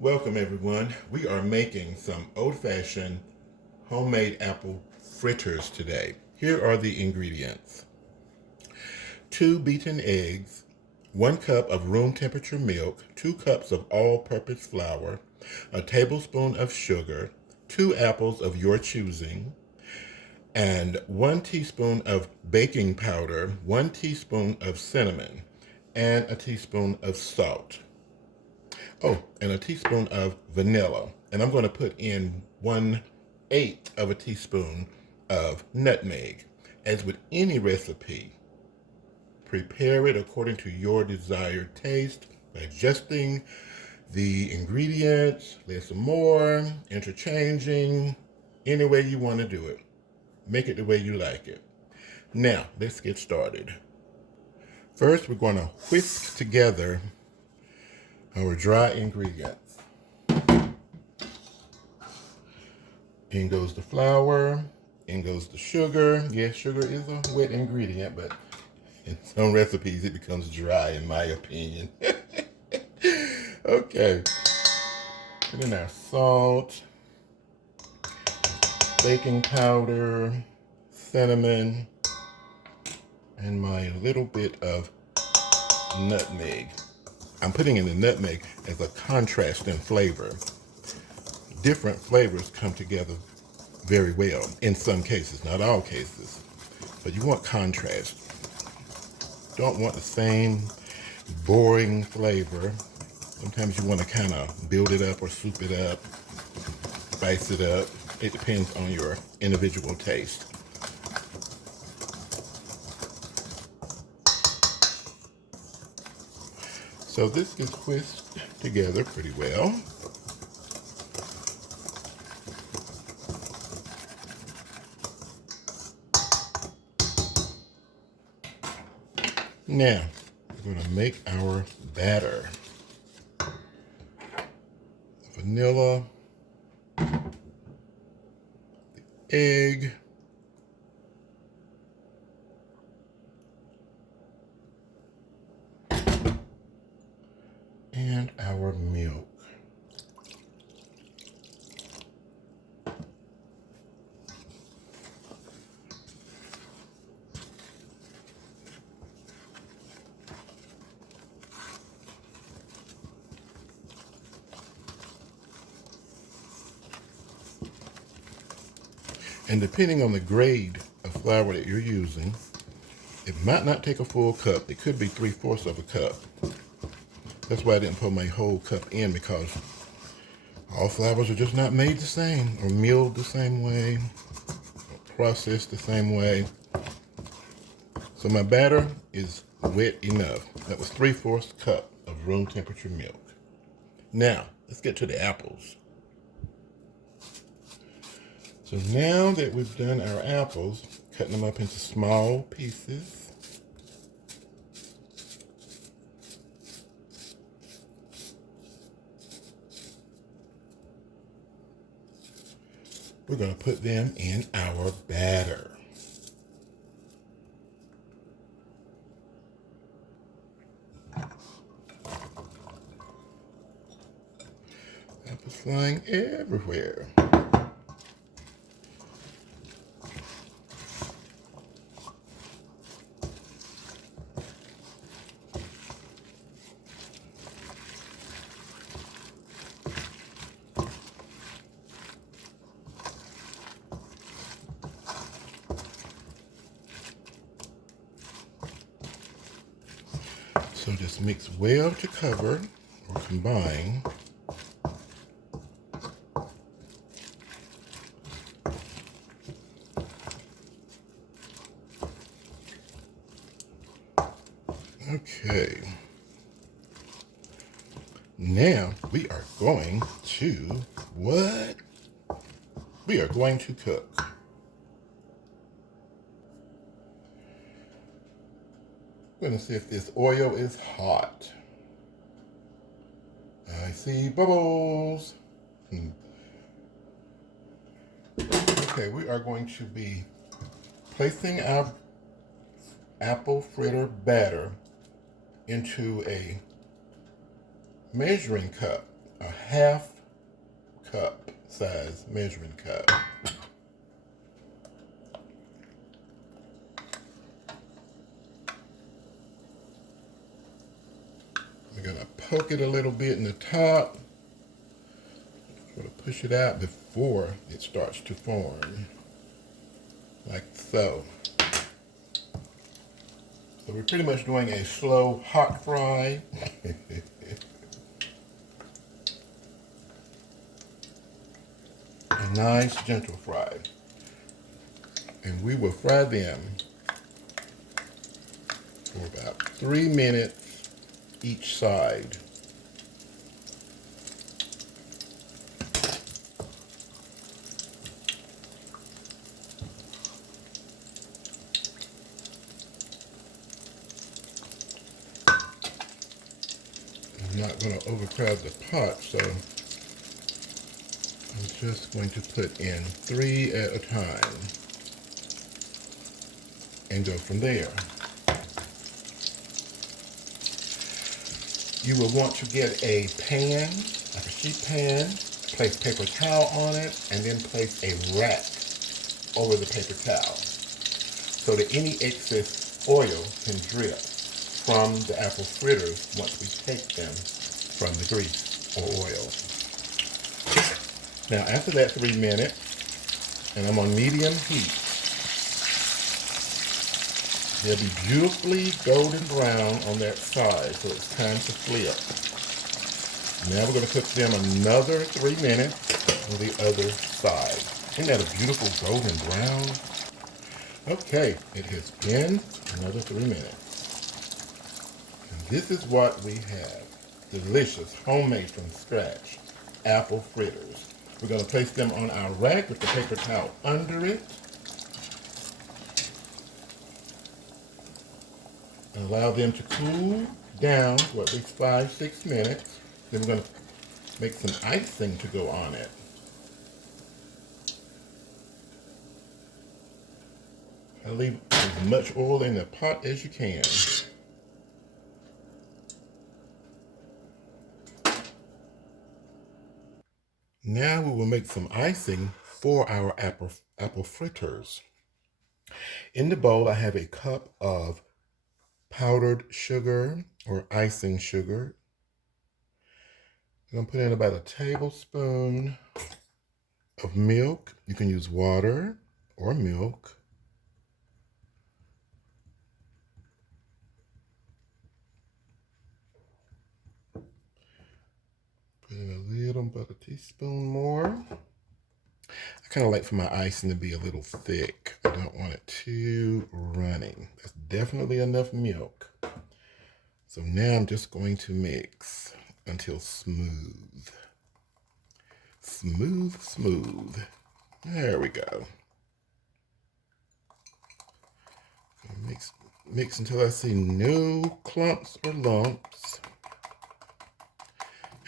Welcome everyone. We are making some old-fashioned homemade apple fritters today. Here are the ingredients. 2 beaten eggs, 1 cup of room temperature milk, 2 cups of all-purpose flour, a tablespoon of sugar, 2 apples of your choosing, and 1 teaspoon of baking powder, 1 teaspoon of cinnamon, and a teaspoon of salt. Oh, and a teaspoon of vanilla. And I'm going to put in 1/8 of a teaspoon of nutmeg. As with any recipe, prepare it according to your desired taste, by adjusting the ingredients, less or more, interchanging, any way you want to do it. Make it the way you like it. Now, let's get started. First, we're going to whisk together our dry ingredients. In goes the flour, in goes the sugar. Yes, sugar is a wet ingredient, but in some recipes it becomes dry in my opinion. Okay, put in our salt, baking powder, cinnamon, and my little bit of nutmeg. I'm putting in the nutmeg as a contrast in flavor. Different flavors come together very well in some cases, not all cases, but you want contrast. Don't want the same boring flavor. Sometimes you want to kind of build it up or soup it up, spice it up. It depends on your individual taste. So this gets whisked together pretty well. Now, we're going to make our batter. Vanilla, the egg, and our milk. And depending on the grade of flour that you're using, it might not take a full cup. It could be 3/4 of a cup. That's why I didn't put my whole cup in, because all flours are just not made the same, or milled the same way, or processed the same way. So my batter is wet enough. That was 3/4 cup of room temperature milk. Now, let's get to the apples. So now that we've done our apples, cutting them up into small pieces. We're going to put them in our batter. Apples flying everywhere. So just mix well to cover or combine. Okay. Now we are going to what? We are going to cook. I'm going to see if this oil is hot. I see bubbles. Okay, we are going to be placing our apple fritter batter into a measuring cup a half cup size measuring cup. We're gonna poke it a little bit in the top. We're gonna push it out before it starts to form, like so. So we're pretty much doing a slow hot fry. A nice gentle fry. And we will fry them for about 3 minutes each side. I'm not going to overcrowd the pot, so I'm just going to put in 3 at a time and go from there. You will want to get a pan, like a sheet pan, place paper towel on it, and then place a rack over the paper towel so that any excess oil can drip from the apple fritters once we take them from the grease or oil. Now after that 3 minutes, and I'm on medium heat, they'll be beautifully golden brown on that side, so it's time to flip. Now we're going to cook them another 3 minutes on the other side. Isn't that a beautiful golden brown? Okay, it has been another 3 minutes. And this is what we have. Delicious, homemade from scratch, apple fritters. We're going to place them on our rack with the paper towel under it. And allow them to cool down for at least 5-6 minutes. Then we're going to make some icing to go on it. I leave as much oil in the pot as you can. Now we will make some icing for our apple fritters. In the bowl, I have a cup of powdered sugar or icing sugar. I'm going to put in about a tablespoon of milk. You can use water or milk. Put in a little, about a teaspoon more. I kind of like for my icing to be a little thick. I don't want it too runny. That's definitely enough milk. So now I'm just going to mix until smooth. Smooth, smooth. There we go. Mix until I see no clumps or lumps.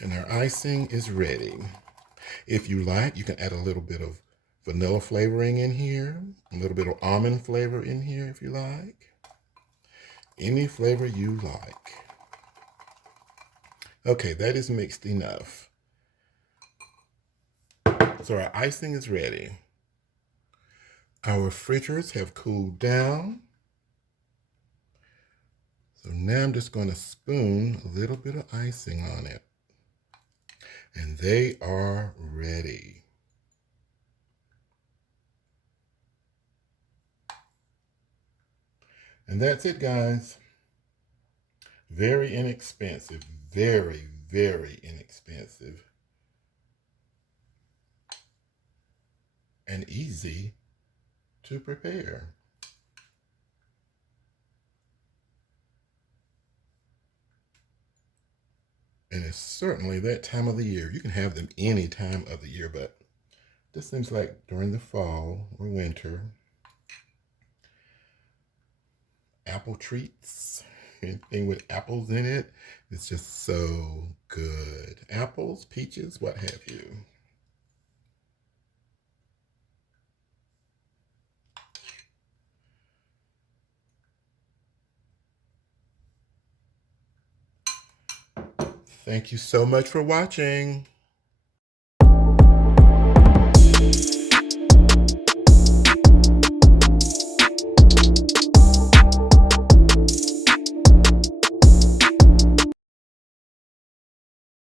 And our icing is ready. If you like, you can add a little bit of vanilla flavoring in here, a little bit of almond flavor in here if you like. Any flavor you like. Okay, that is mixed enough. So our icing is ready. Our fritters have cooled down. So now I'm just going to spoon a little bit of icing on it. And they are ready. And that's it, guys. Very inexpensive. Very, very inexpensive. And easy to prepare. And it's certainly that time of the year. You can have them any time of the year, but this seems like during the fall or winter. Apple treats, anything with apples in it, it's just so good. Apples, peaches, what have you. Thank you so much for watching.